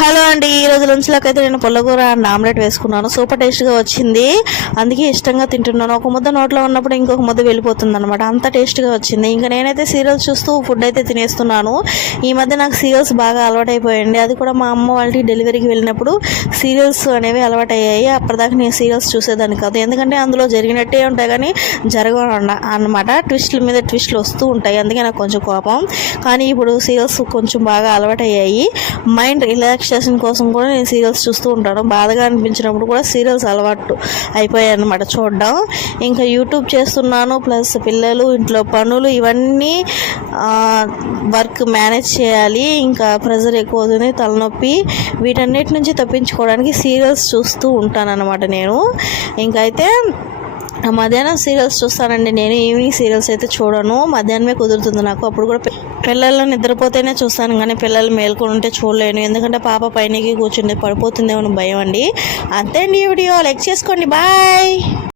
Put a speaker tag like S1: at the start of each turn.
S1: Hello అండి. ఈ రోజు లంచ్లోకి అయితే నేను పుల్లకూర అండ్ ఆమ్లెట్ వేసుకున్నాను. సూపర్ టేస్ట్గా వచ్చింది. అందుకే ఇష్టంగా తింటున్నాను. ఒక ముద్ద నోట్లో ఉన్నప్పుడు ఇంకొక ముద్ద వెళ్ళిపోతుంది అనమాట అంత టేస్ట్గా వచ్చింది. ఇంకా నేనైతే సీరియల్స్ చూస్తూ ఫుడ్ అయితే తినేస్తున్నాను. ఈ మధ్య నాకు సీరియల్స్ బాగా అలవాటైపోయండి అది కూడా మా అమ్మ వాళ్ళకి డెలివరీకి వెళ్ళినప్పుడు సీరియల్స్ అనేవి అలవాటయ్యాయి. అప్పటిదాకా నేను సీరియల్స్ చూసేదాన్ని కాదు. ఎందుకంటే అందులో జరిగినట్టే ఉంటాయి కానీ జరగవు అన్నమాట. ట్విస్ట్ల మీద ట్విస్ట్లు వస్తూ ఉంటాయి. అందుకే నాకు కొంచెం కోపం. కానీ ఇప్పుడు సీరియల్స్ కొంచెం బాగా అలవాటయ్యాయి. మైండ్ రిలాక్స్ రిలాక్సేషన్ కోసం కూడా నేను సీరియల్స్ చూస్తూ ఉంటాను. బాధగా అనిపించినప్పుడు కూడా సీరియల్స్ అలవాటు అయిపోయాయి అనమాట చూడడం. ఇంకా యూట్యూబ్ చేస్తున్నాను ప్లస్ పిల్లలు ఇంట్లో పనులు ఇవన్నీ వర్క్ మేనేజ్ చేయాలి. ఇంకా ప్రెజర్ ఎక్కువ అవుతుంది తలనొప్పి. వీటన్నిటి నుంచి తప్పించుకోవడానికి సీరియల్స్ చూస్తూ ఉంటాను అనమాట నేను. ఇంకా అయితే మధ్యాహ్నం సీరియల్స్ చూస్తానండి. నేను ఈవినింగ్ సీరియల్స్ అయితే చూడను. మధ్యాహ్నమే కుదురుతుంది నాకు. అప్పుడు కూడా పిల్లలు నిద్రపోతేనే చూస్తాను కానీ పిల్లలు మేల్కొని ఉంటే చూడలేను. ఎందుకంటే పాప పైనకి కూర్చుంటే పడిపోతుందేమో అని భయం అండి. అంతే అండి ఈ వీడియో. లైక్ చేసుకోండి.
S2: బాయ్.